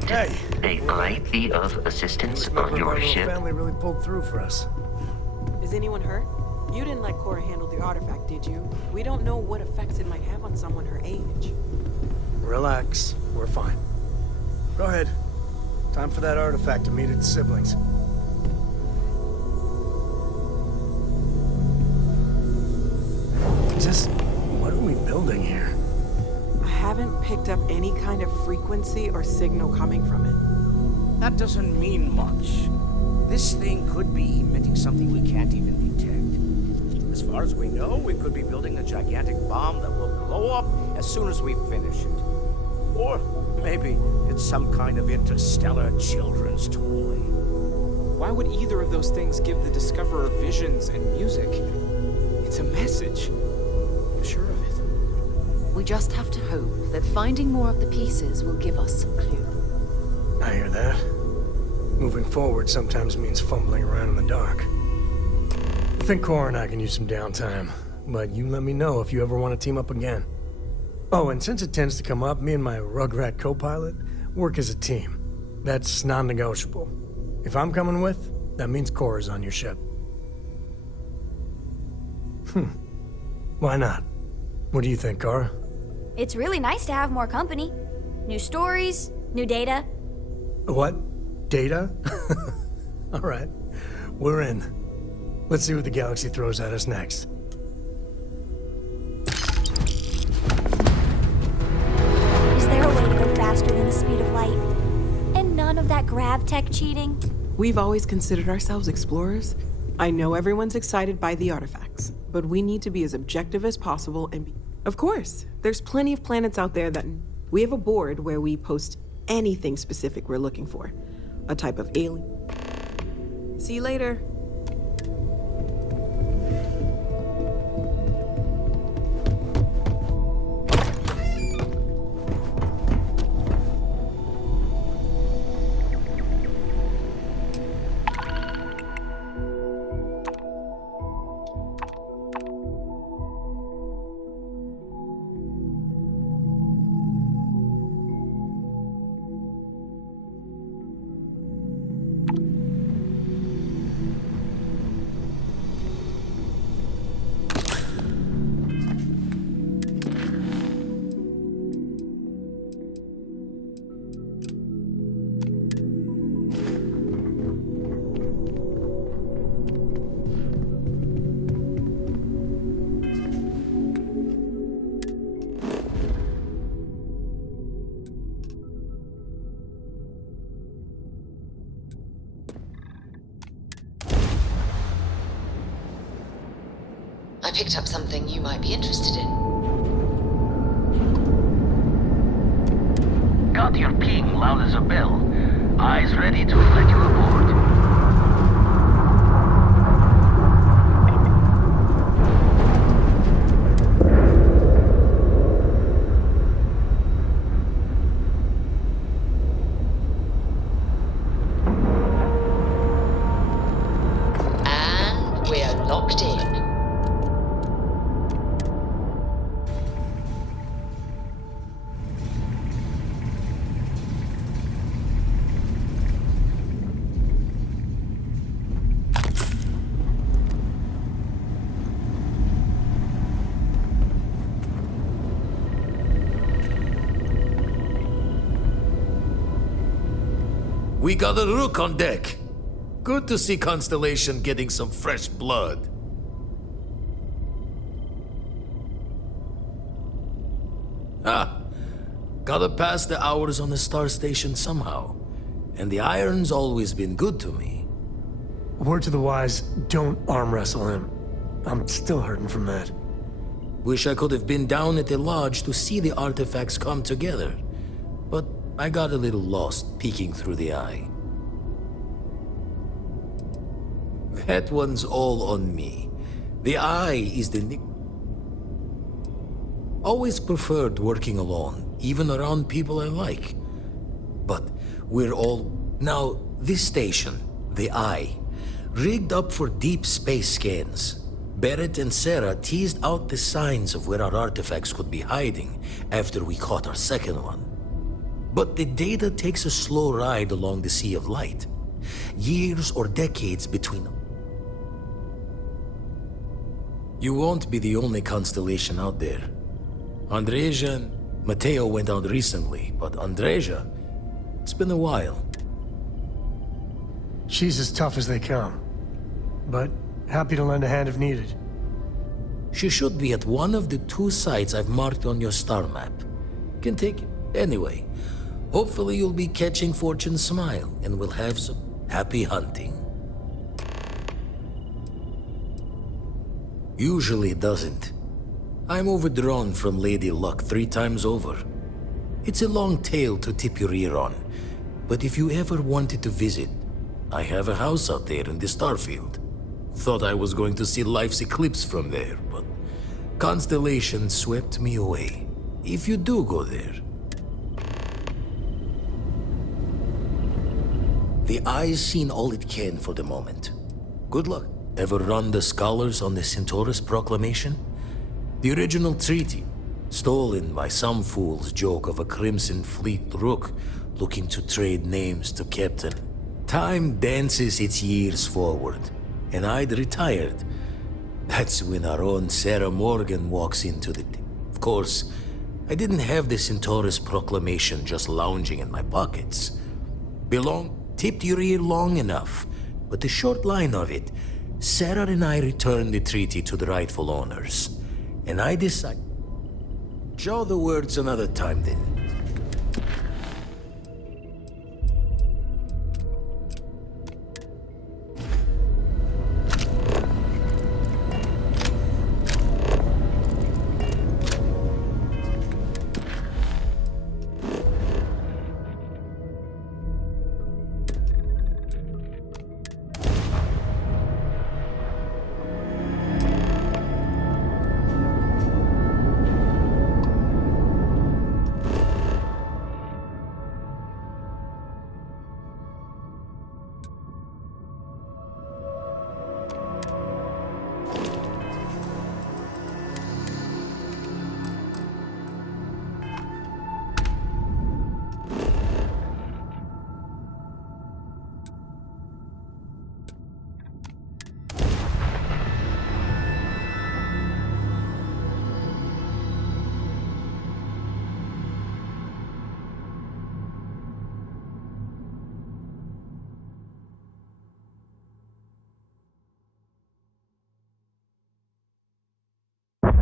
Captain. Hey. They might be of assistance on your ship. Family really pulled through for us. Is anyone hurt? You didn't let Cora handle the artifact, did you? We don't know what effects it might have on someone her age. Relax. We're fine. Go ahead. Time for that artifact to meet its siblings. Just what are we building here? I haven't picked up any kind of frequency or signal coming from it. That doesn't mean much. This thing could be emitting something we can't even detect. As far as we know, we could be building a gigantic bomb that will blow up as soon as we finish it. Or maybe it's some kind of interstellar children's toy. Why would either of those things give the Discoverer visions and music? It's a message. I'm sure of it. We just have to hope that finding more of the pieces will give us some clue. I hear that. Moving forward sometimes means fumbling around in the dark. I think Cora and I can use some downtime, but you let me know if you ever want to team up again. Oh, and since it tends to come up, me and my Rugrat co-pilot work as a team. That's non-negotiable. If I'm coming with, that means Cora's on your ship. Why not? What do you think, Cora? It's really nice to have more company. New stories, new data. What? Data? All right, we're in. Let's see what the galaxy throws at us next. Is there a way to go faster than the speed of light? And none of that grav tech cheating? We've always considered ourselves explorers. I know everyone's excited by the artifacts, but we need to be as objective as possible and be... Of course, there's plenty of planets out there that... We have a board where we post anything specific we're looking for. A type of alien. See you later. I picked up something you might be interested in. Got your ping loud as a bell. Eyes ready to let you aboard. And we're locked in. We got a Rook on deck. Good to see Constellation getting some fresh blood. Ah, gotta pass the hours on the star station somehow. And the Iron's always been good to me. Word to the wise, don't arm wrestle him. I'm still hurting from that. Wish I could have been down at the lodge to see the artifacts come together. But I got a little lost peeking through the eye. That one's all on me. The eye is the nick. Always preferred working alone, even around people I like. But we're all... Now, this station, the Eye, rigged up for deep space scans. Barrett and Sarah teased out the signs of where our artifacts could be hiding after we caught our second one. But the data takes a slow ride along the Sea of Light. Years or decades between them. You won't be the only constellation out there. Andreja and Mateo went out recently, but Andreja, it's been a while. She's as tough as they come. But happy to lend a hand if needed. She should be at one of the 2 sites I've marked on your star map. Can take it. Anyway, hopefully you'll be catching Fortune's smile and we'll have some happy hunting. Usually it doesn't. I'm overdrawn from Lady Luck 3 times over. It's a long tale to tip your ear on, but if you ever wanted to visit, I have a house out there in the Starfield. Thought I was going to see life's eclipse from there, but Constellation swept me away. If you do go there. The Eye's seen all it can for the moment. Good luck. Ever run the scholars on the Centaurus Proclamation? The original treaty, stolen by some fool's joke of a Crimson Fleet rook looking to trade names to Captain. Time dances its years forward, and I'd retired. That's when our own Sarah Morgan walks into the... Of course, I didn't have the Centaurus Proclamation just lounging in my pockets. Tipped your ear long enough, but the short line of it, Sarah and I returned the treaty to the rightful owners. And I decided... Show the words another time then.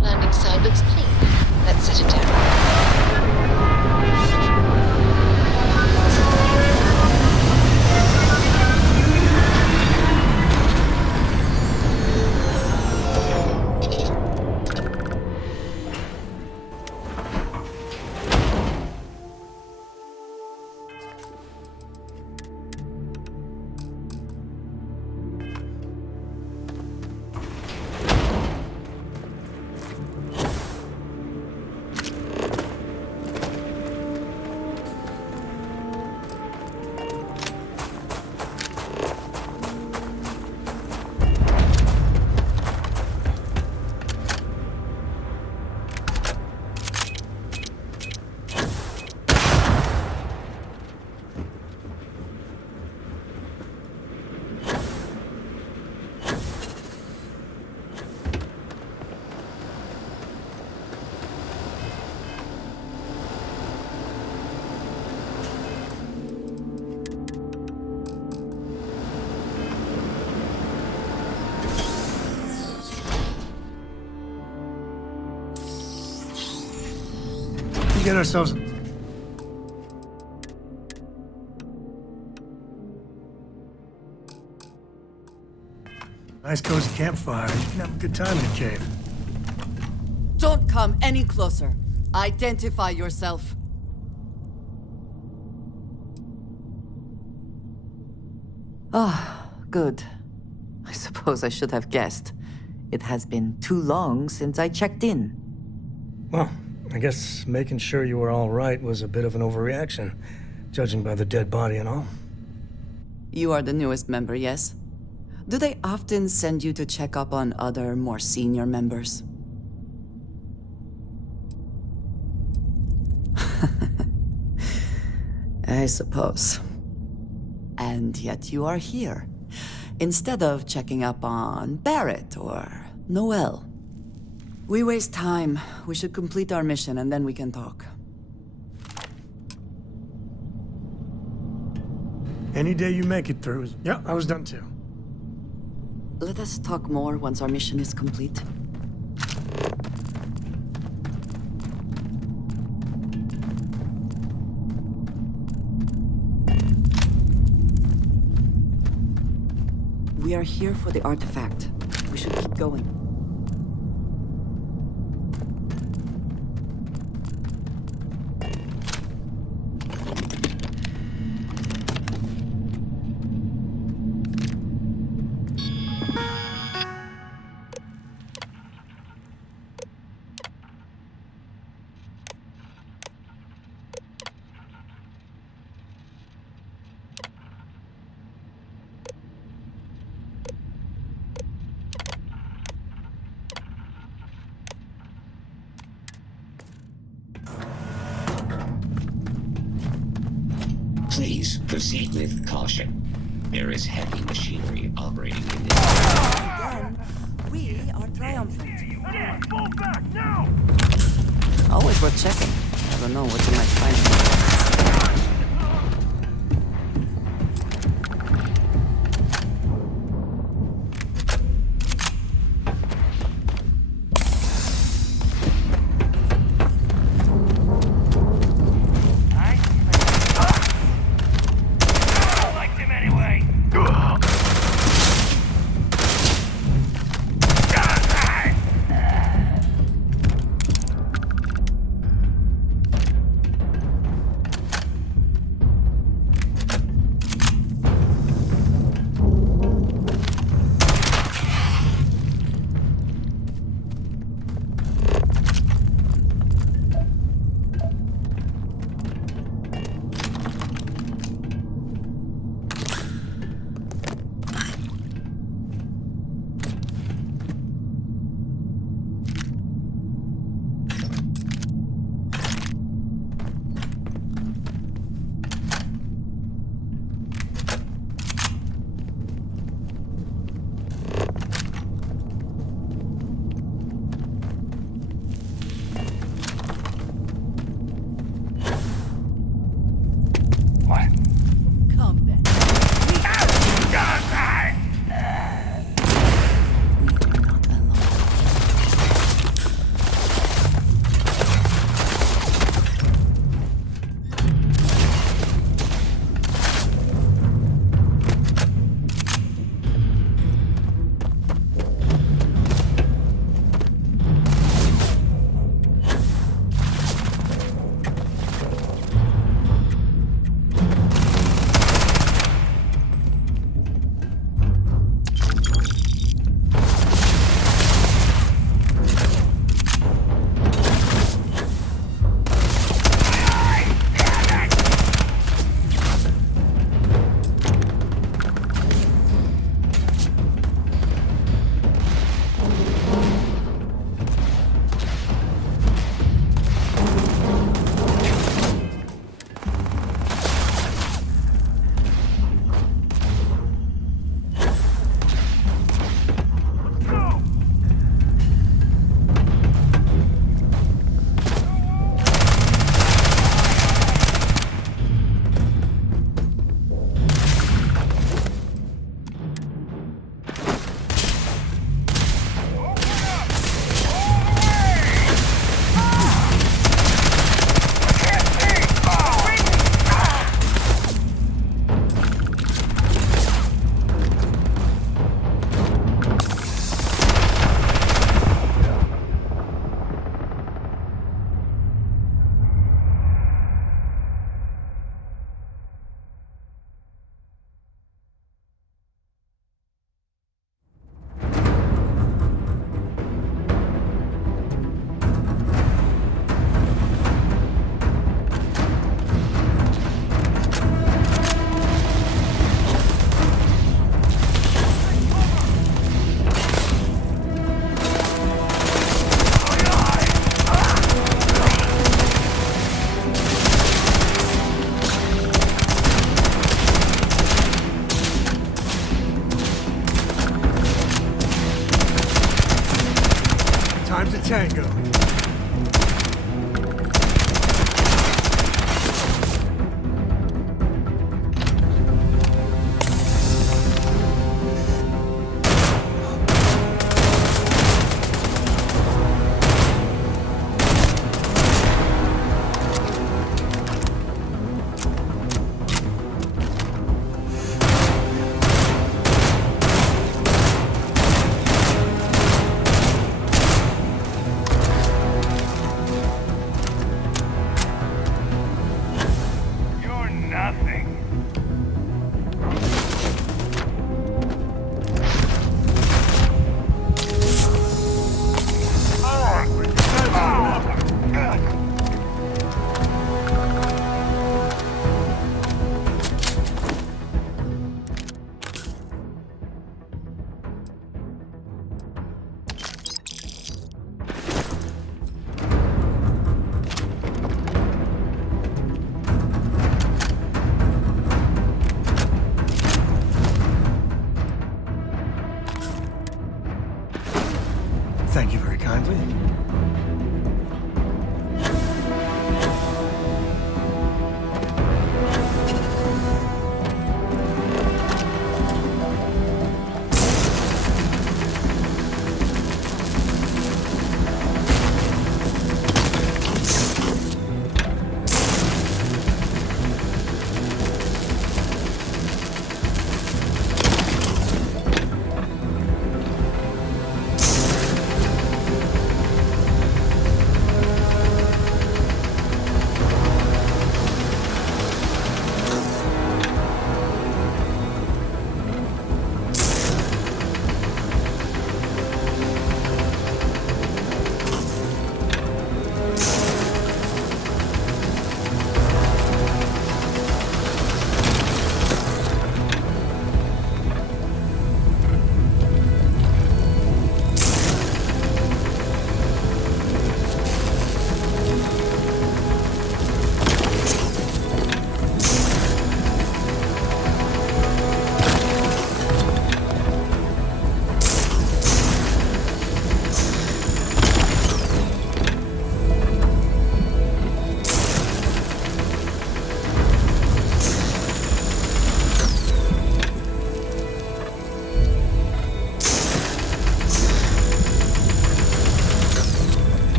Landing side looks clean. Let's set it down. Get ourselves... Nice cozy campfire. You can have a good time in the cave. Don't come any closer. Identify yourself. Ah, good. I suppose I should have guessed. It has been too long since I checked in. Well, I guess making sure you were all right was a bit of an overreaction, judging by the dead body and all. You are the newest member, yes? Do they often send you to check up on other, more senior members? I suppose. And yet you are here, instead of checking up on Barrett or Noel. We waste time. We should complete our mission and then we can talk. Any day you make it through. Yeah, I was done too. Let us talk more once our mission is complete. We are here for the artifact. We should keep going. Please proceed with caution. There is heavy machinery operating in this. Again, we are triumphant. Fall back now! Always worth checking. Never know what you might find. I liked him anyway! tango. You're nothing. Thank you very kindly.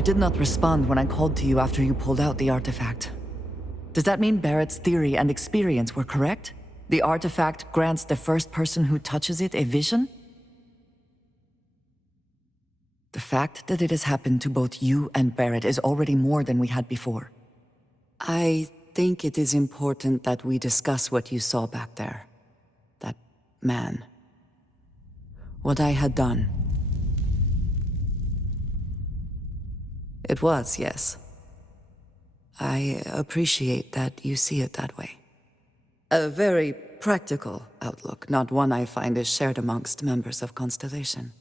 You did not respond when I called to you after you pulled out the artifact. Does that mean Barrett's theory and experience were correct? The artifact grants the first person who touches it a vision? The fact that it has happened to both you and Barrett is already more than we had before. I think it is important that we discuss what you saw back there. That man. What I had done. It was, yes. I appreciate that you see it that way. A very practical outlook, not one I find is shared amongst members of Constellation.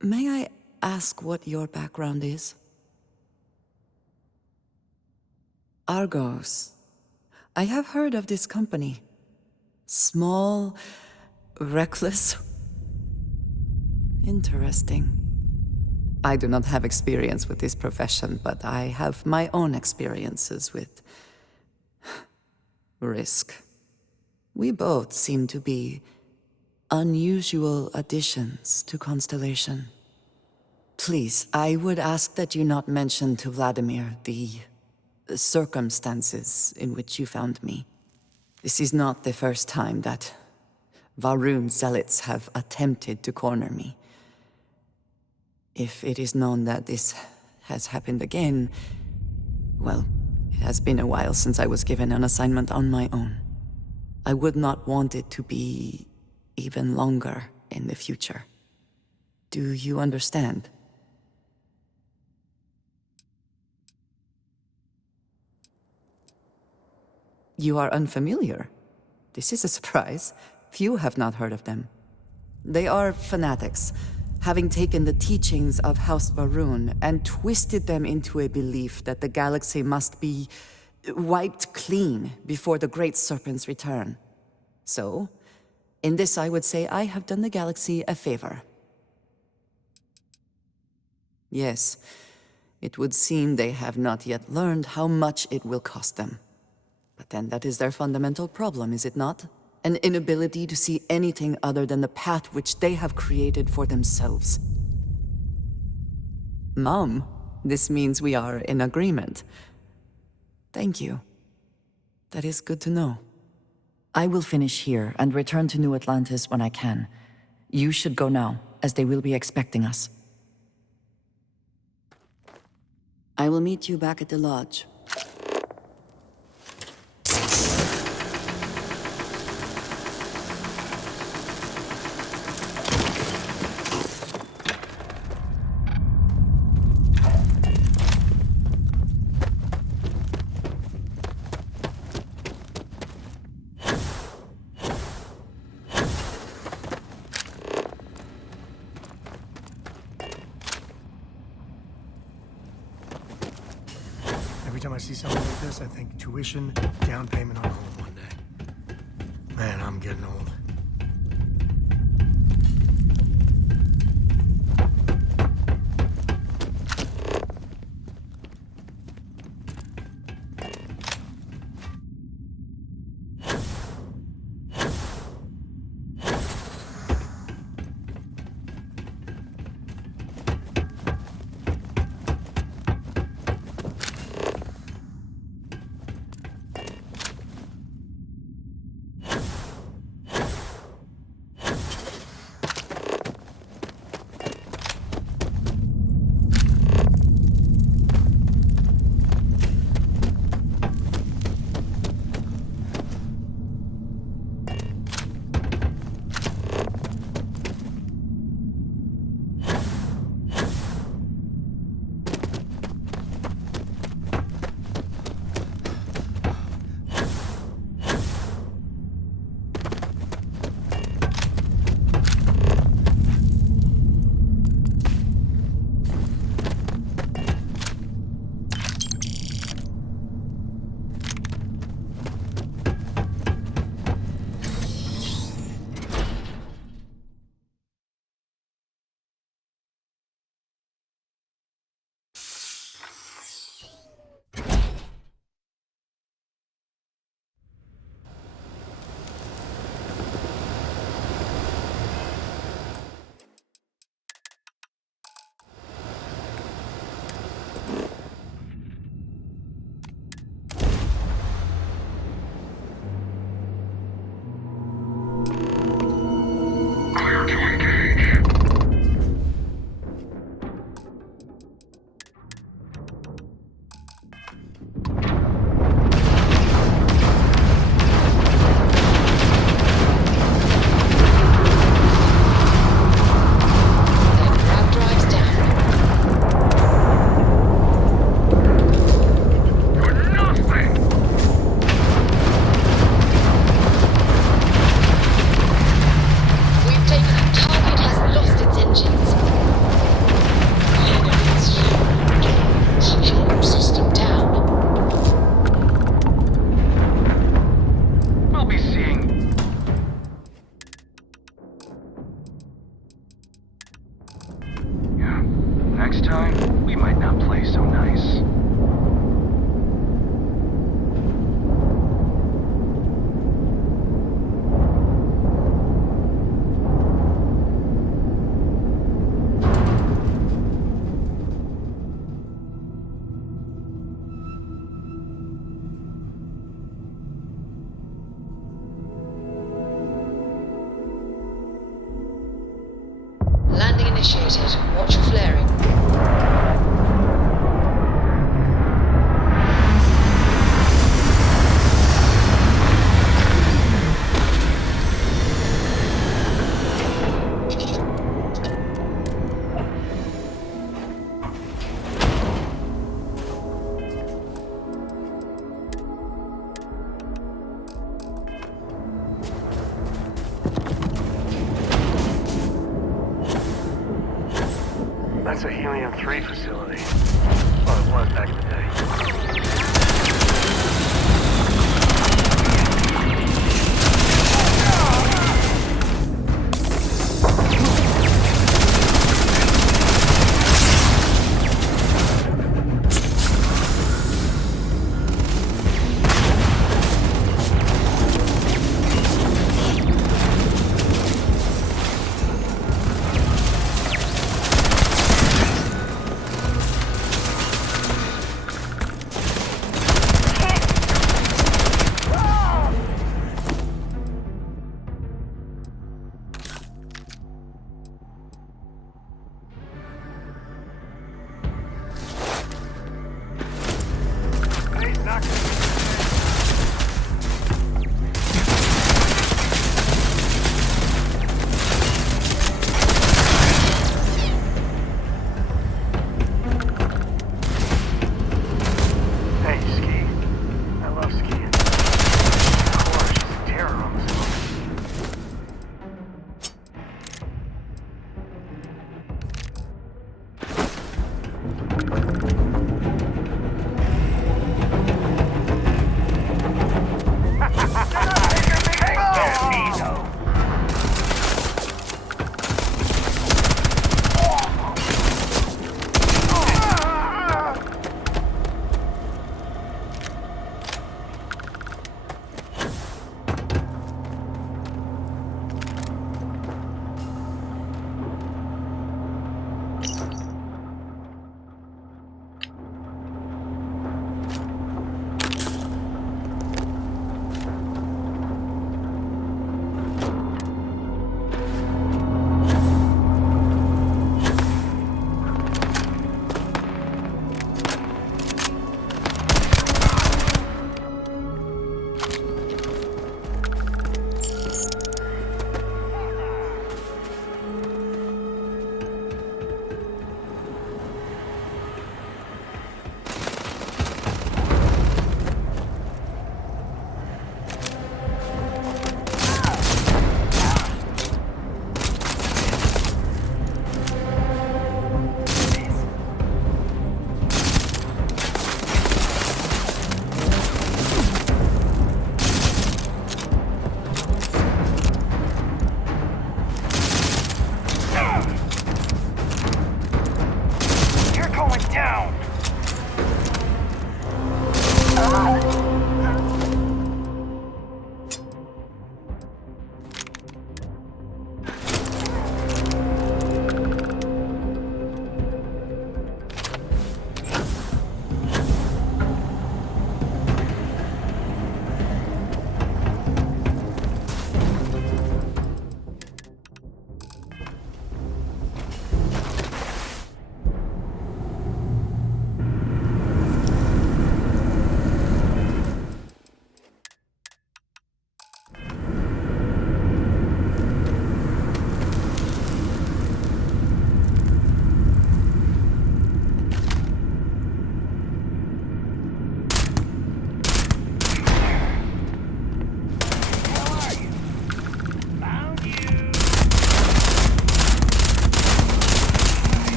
May I ask what your background is? Argos. I have heard of this company. Small, reckless. Interesting. I do not have experience with this profession, but I have my own experiences with risk. We both seem to be Unusual additions to Constellation. Please, I would ask that you not mention to Vladimir the circumstances in which you found me. This is not the first time that Varun zealots have attempted to corner me. If it is known that this has happened again, well, it has been a while since I was given an assignment on my own. I would not want it to be even longer in the future. Do you understand? You are unfamiliar. This is a surprise. Few have not heard of them. They are fanatics, having taken the teachings of House Varun and twisted them into a belief that the galaxy must be wiped clean before the Great Serpent's return. So, in this I would say I have done the galaxy a favor. Yes, it would seem they have not yet learned how much it will cost them. But then that is their fundamental problem, is it not? An inability to see anything other than the path which they have created for themselves. Mom, this means we are in agreement. Thank you. That is good to know. I will finish here and return to New Atlantis when I can. You should go now, as they will be expecting us. I will meet you back at the lodge. Every time I see something like this, I think tuition, down payment on a home one day. Man, I'm getting old. Next time, we might not play so nice. initiated. Watch for flaring. That's a Helium-3 facility. Well, it was back in the day.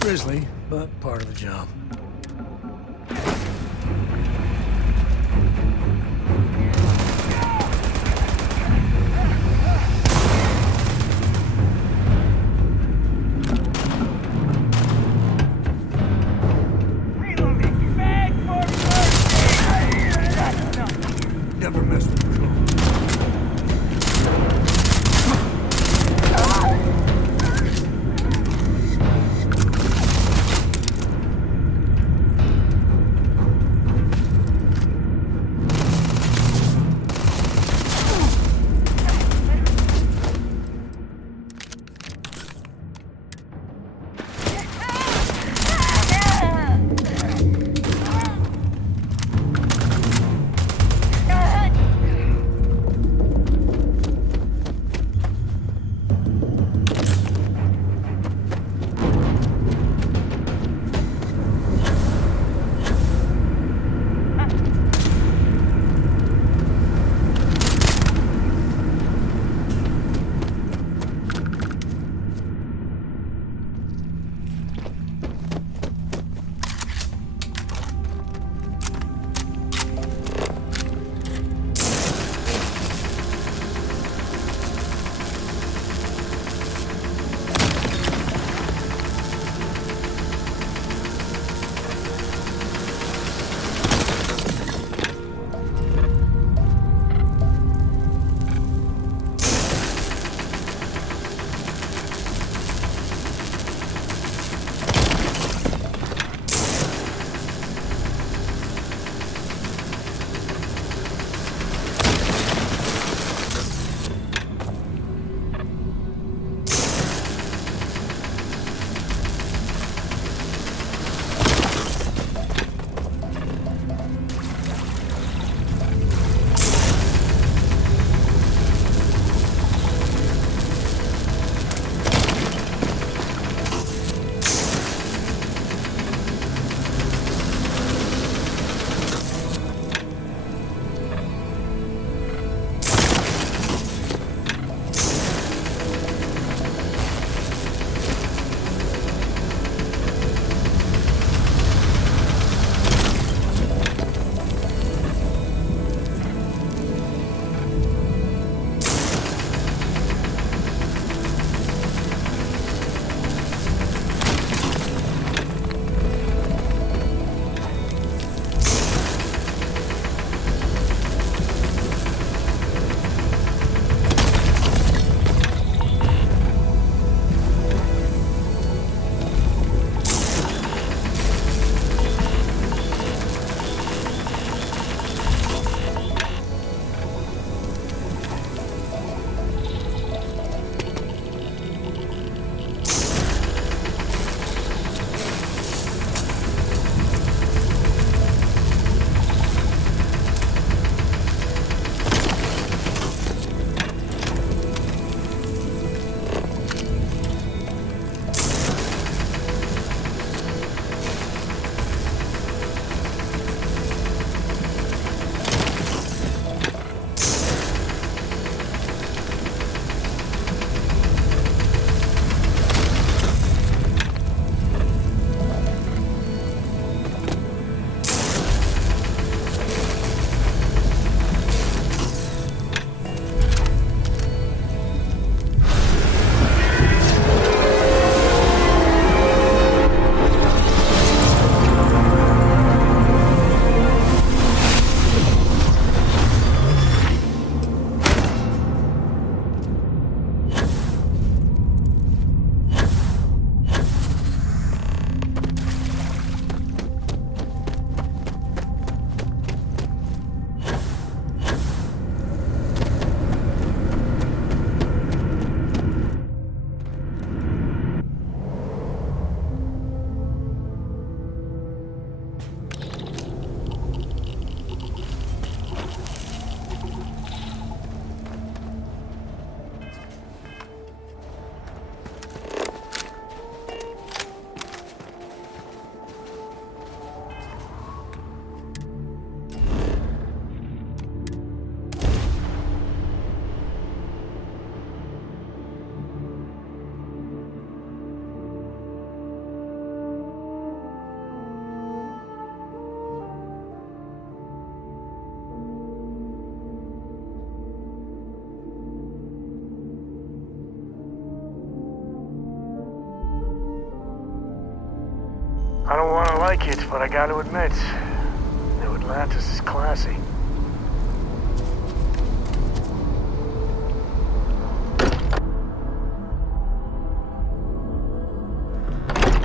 Grisly, but part of the job. Never mess with control. I don't want to like it, but I got to admit, New Atlantis is classy.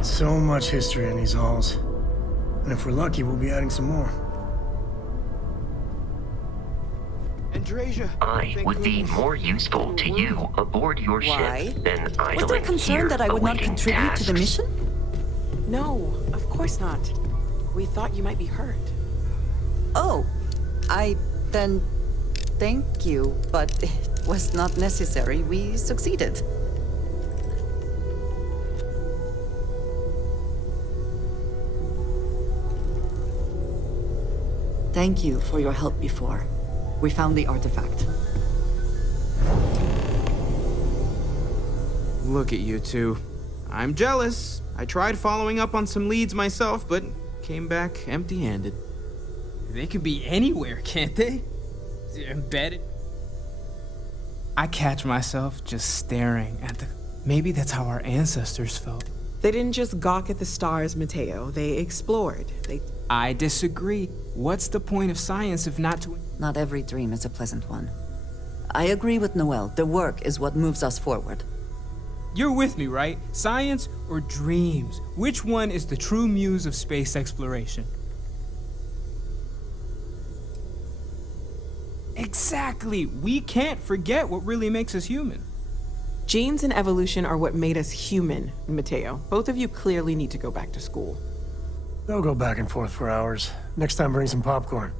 So much history in these halls. And if we're lucky, we'll be adding some more. Andrasia, I would be more useful to you aboard your Why? ship than idling Was there concern here that I would not awaiting contribute to the tasks. mission? No, of course not. We thought you might be hurt. Oh, then thank you, but it was not necessary. We succeeded. Thank you for your help before. We found the artifact. Look at you two. I'm jealous. I tried following up on some leads myself, but came back empty-handed. They could be anywhere, can't they? Embedded. I catch myself just staring at the... Maybe that's how our ancestors felt. They didn't just gawk at the stars, Mateo. They explored. I disagree. What's the point of science if not to... Not every dream is a pleasant one. I agree with Noel. The work is what moves us forward. You're with me, right? Science or dreams? Which one is the true muse of space exploration? Exactly. We can't forget what really makes us human. Genes and evolution are what made us human, Mateo. Both of you clearly need to go back to school. They'll go back and forth for hours. Next time, bring some popcorn.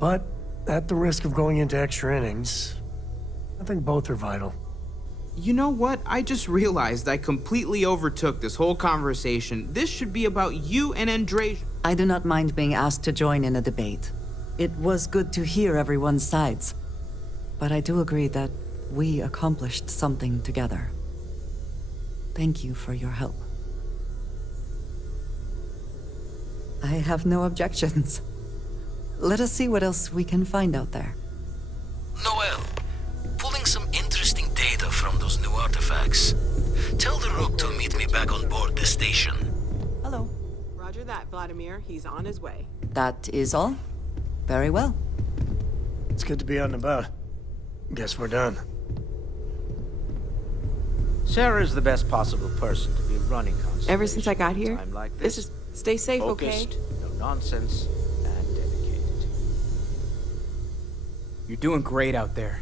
But, at the risk of going into extra innings, I think both are vital. You know what? I just realized I completely overtook this whole conversation. This should be about you and Andrasia. I do not mind being asked to join in a debate. It was good to hear everyone's sides. But I do agree that we accomplished something together. Thank you for your help. I have no objections. Let us see what else we can find out there. Noel, pulling some interesting data from those new artifacts. Tell the Rook to meet me back on board the station. Hello. Roger that, Vladimir. He's on his way. That is all? Very well. It's good to be out and about. Guess we're done. Sarah's the best possible person to be running Constellation. Ever since I got here, Time like this is... Stay safe, okay? focused, no nonsense, and dedicated. You're doing great out there.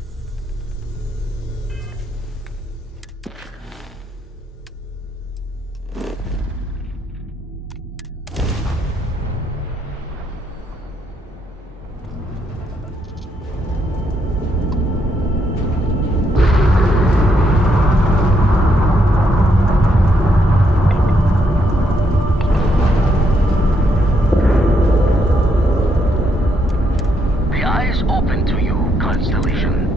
The eyes open to you, Constellation.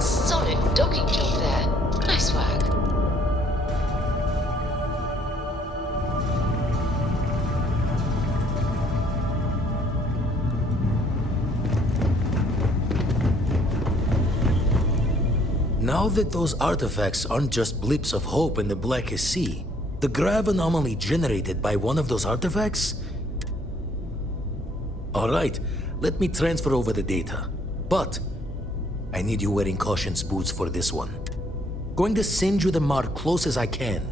Solid docking job there. Nice work. Now that those artifacts aren't just blips of hope in the blackest sea, the grav anomaly generated by one of those artifacts? Alright, let me transfer over the data. But I need you wearing Caution's boots for this one. Going to send you the mark close as I can,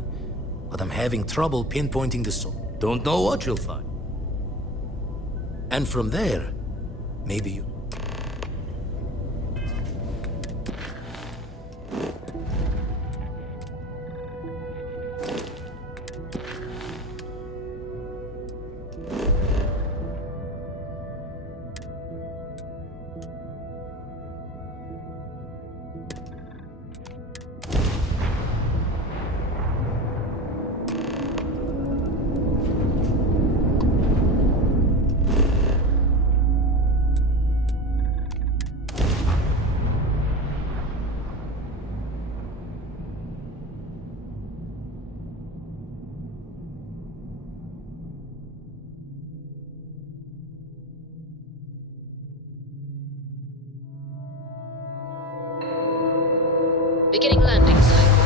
but I'm having trouble pinpointing the source. Don't know what you'll find. And from there, maybe you... Beginning landing cycle.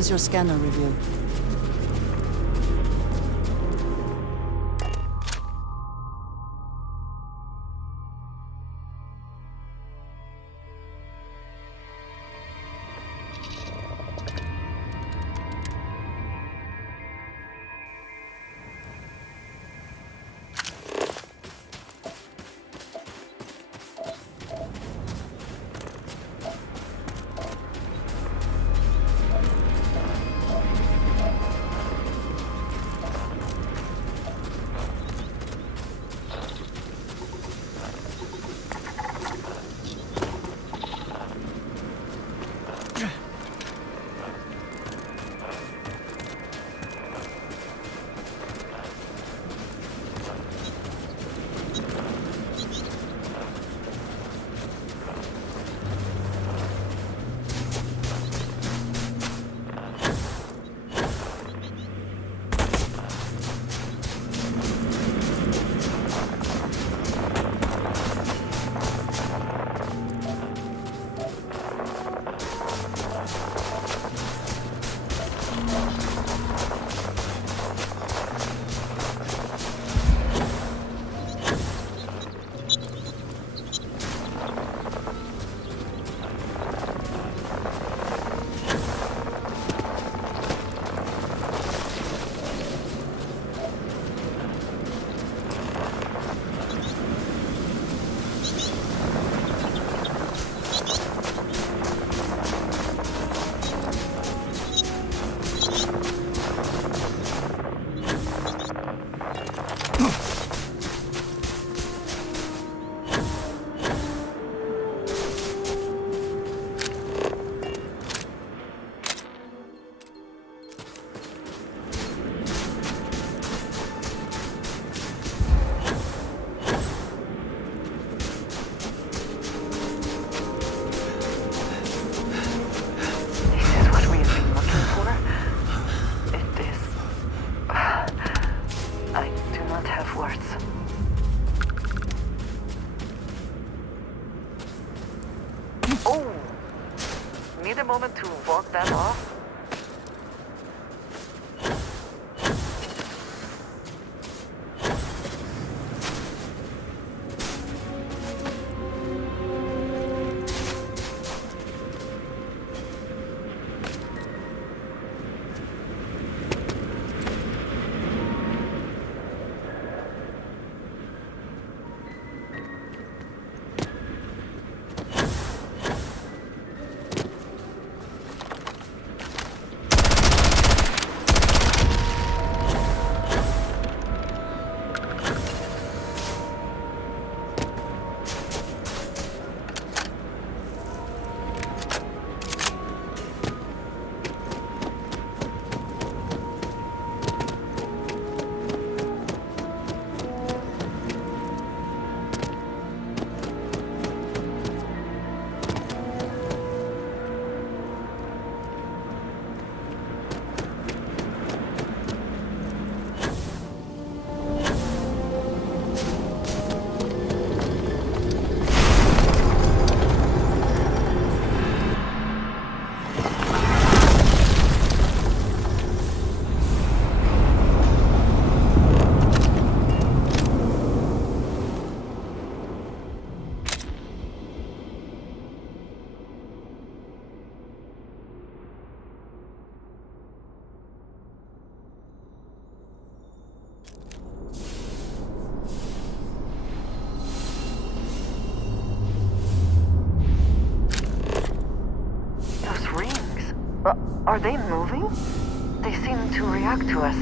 does your scanner reveal? moment to walk that off? Are they moving? They seem to react to us.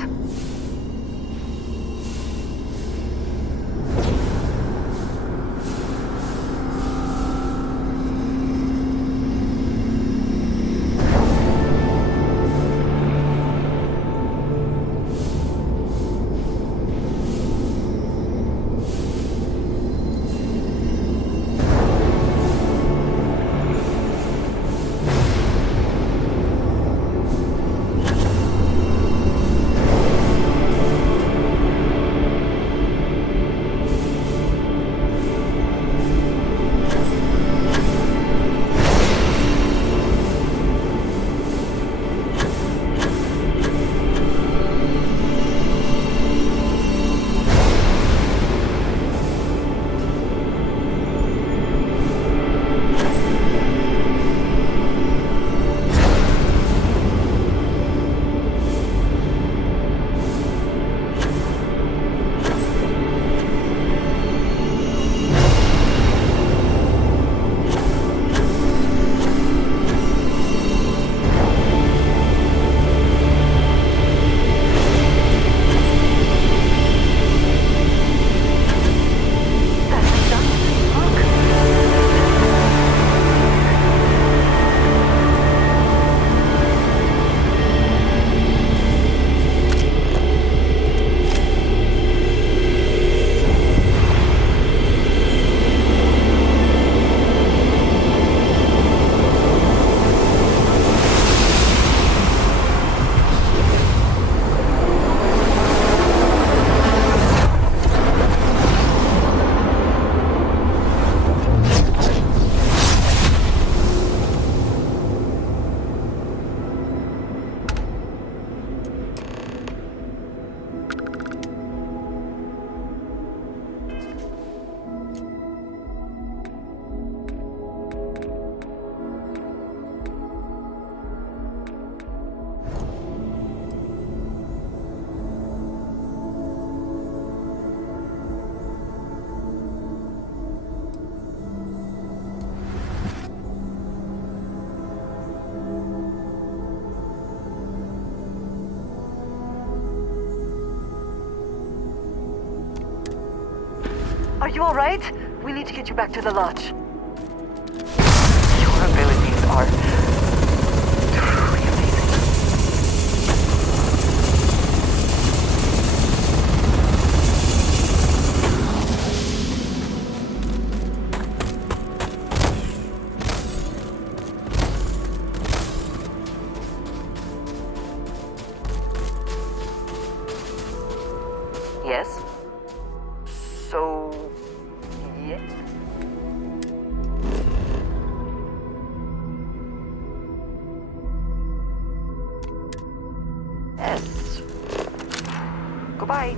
Are you alright? We need to get you back to the lodge. Your abilities are truly amazing. Yes? So... yeah? Yes. Goodbye.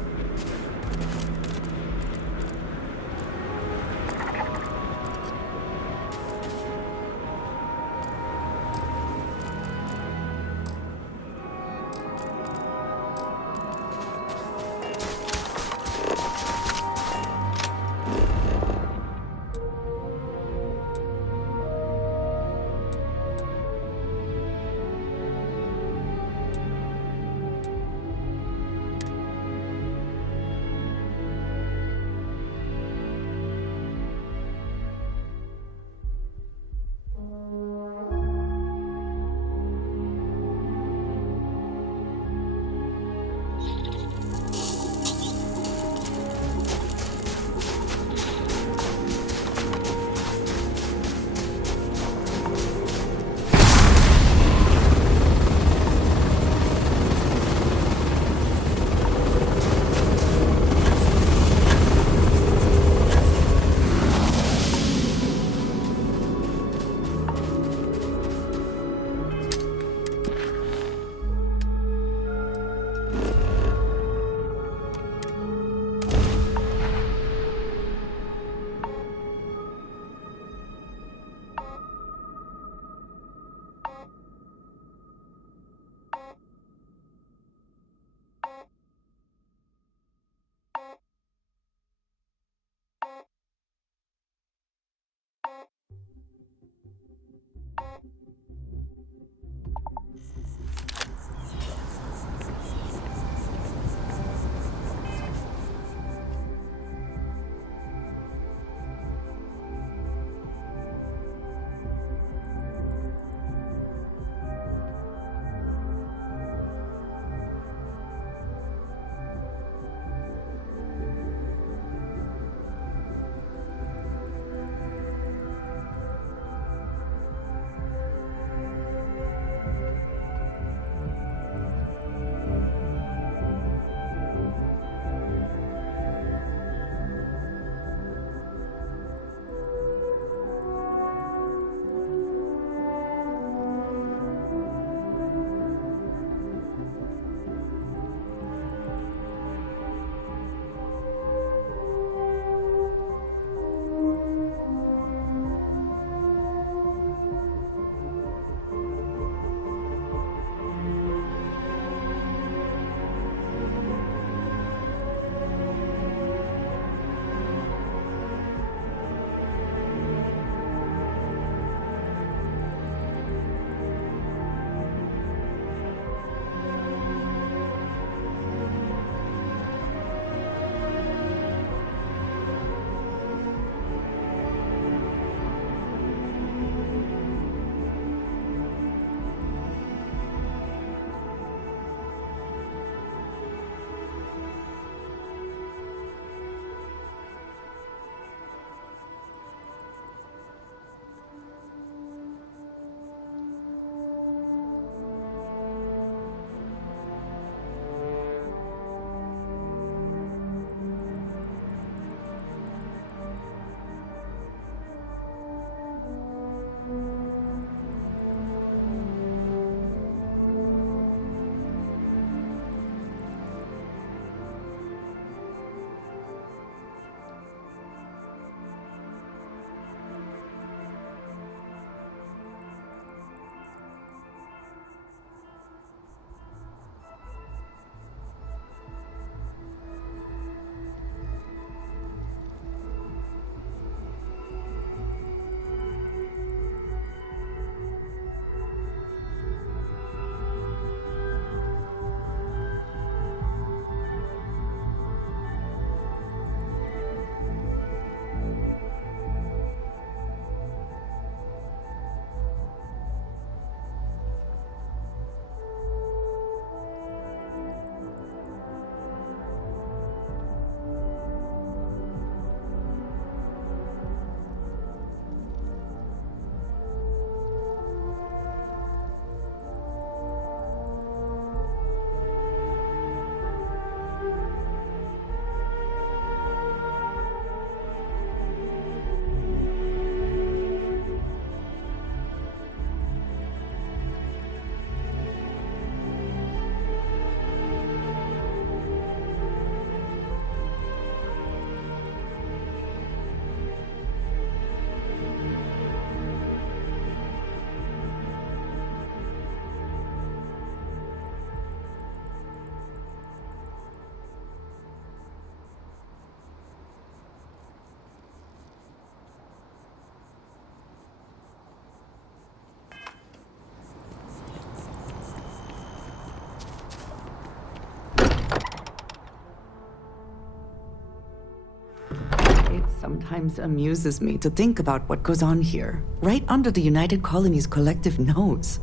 Sometimes amuses me to think about what goes on here, right under the United Colony's collective nose.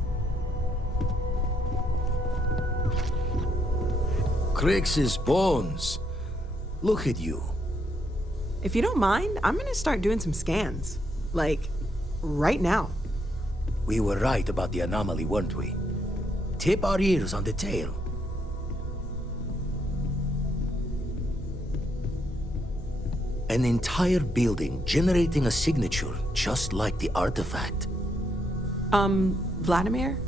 Crix's bones. Look at you. If you don't mind, I'm gonna start doing some scans. Like, right now. We were right about the anomaly, weren't we? Tip our ears on the tail. An entire building generating a signature just like the artifact. Vladimir,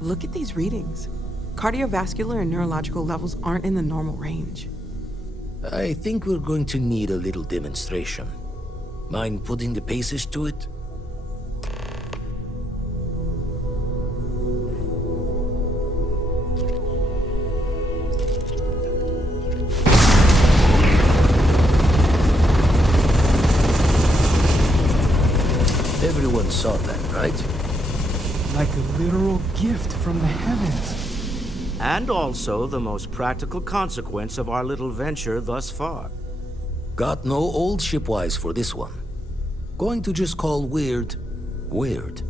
look at these readings. Cardiovascular and neurological levels aren't in the normal range. I think we're going to need a little demonstration. Mind putting the paces to it? Everyone saw that, right? Like a literal gift from the heavens. And also the most practical consequence of our little venture thus far. Got no old shipwise for this one. Going to just call weird, weird.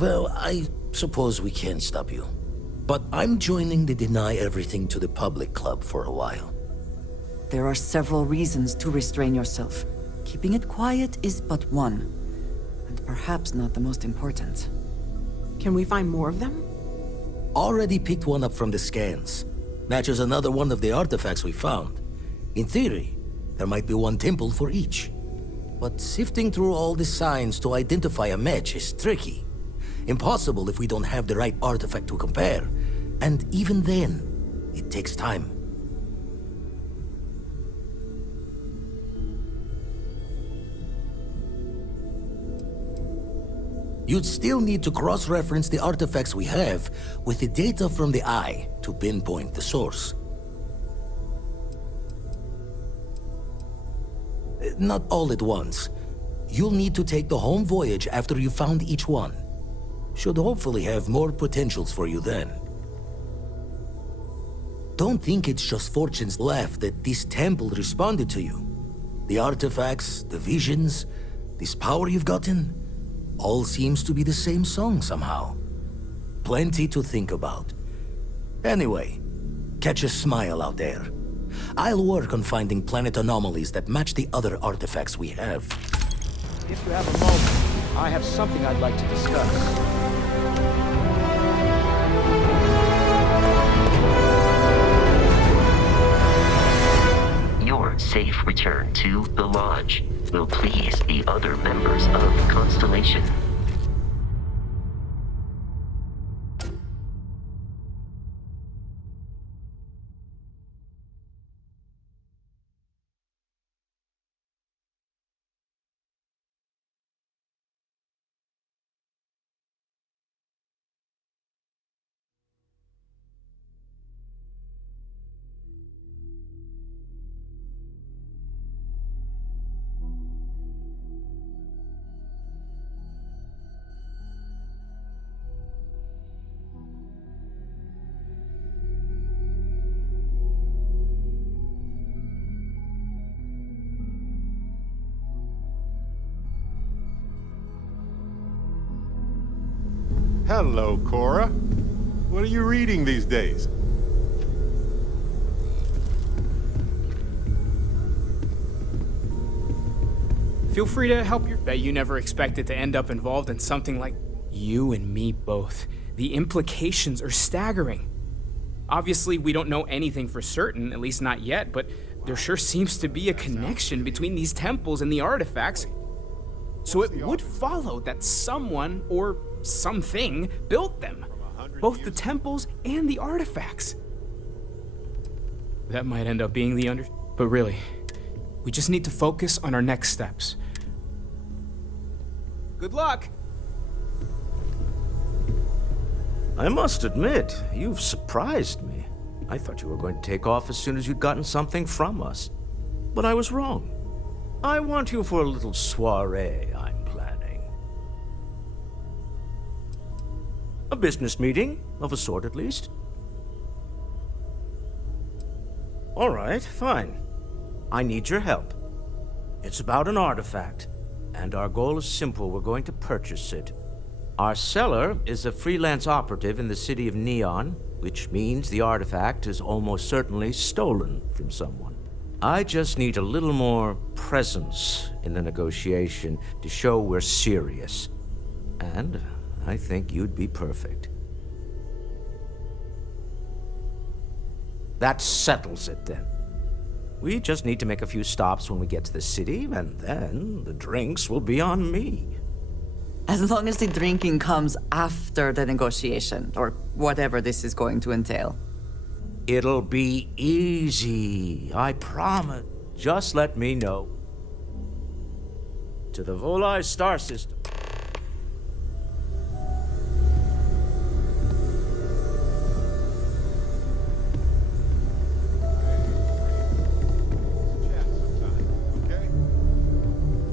Well, I suppose we can't stop you. But I'm joining the Deny Everything to the Public Club for a while. There are several reasons to restrain yourself. Keeping it quiet is but one, and perhaps not the most important. Can we find more of them? Already picked one up from the scans. Matches another one of the artifacts we found. In theory, there might be one temple for each. But sifting through all the signs to identify a match is tricky. Impossible if we don't have the right artifact to compare. And even then, it takes time. You'd still need to cross-reference the artifacts we have with the data from the Eye to pinpoint the source. Not all at once. You'll need to take the home voyage after you've found each one. Should hopefully have more potentials for you then. Don't think it's just Fortune's laugh that this temple responded to you. The artifacts, the visions, this power you've gotten, all seems to be the same song somehow. Plenty to think about. Anyway, catch a smile out there. I'll work on finding planet anomalies that match the other artifacts we have. If you have a moment, I have something I'd like to discuss. Your safe return to the Lodge will please the other members of Constellation. Hello, Cora. What are you reading these days? Feel free to help your... Bet you never expected to end up involved in something like... You and me both. The implications are staggering. Obviously, we don't know anything for certain, at least not yet, but there sure seems to be a connection between these temples and the artifacts. So it would follow that someone, or something, built them. Both the temples and the artifacts. That might end up being the But really, we just need to focus on our next steps. Good luck! I must admit, you've surprised me. I thought you were going to take off as soon as you'd gotten something from us. But I was wrong. I want you for a little soiree I'm planning. A business meeting, of a sort at least. All right, fine. I need your help. It's about an artifact, and our goal is simple. We're going to purchase it. Our seller is a freelance operative in the city of Neon, which means the artifact is almost certainly stolen from someone. I just need a little more presence in the negotiation to show we're serious. And I think you'd be perfect. That settles it then. We just need to make a few stops when we get to the city, and then the drinks will be on me. As long as the drinking comes after the negotiation, or whatever this is going to entail. It'll be easy, I promise. Just let me know. To the Volai star system.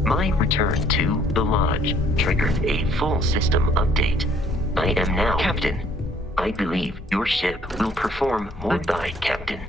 My return to the Lodge triggered a full system update. I am now Captain. I believe your ship will perform more. Goodbye, Captain.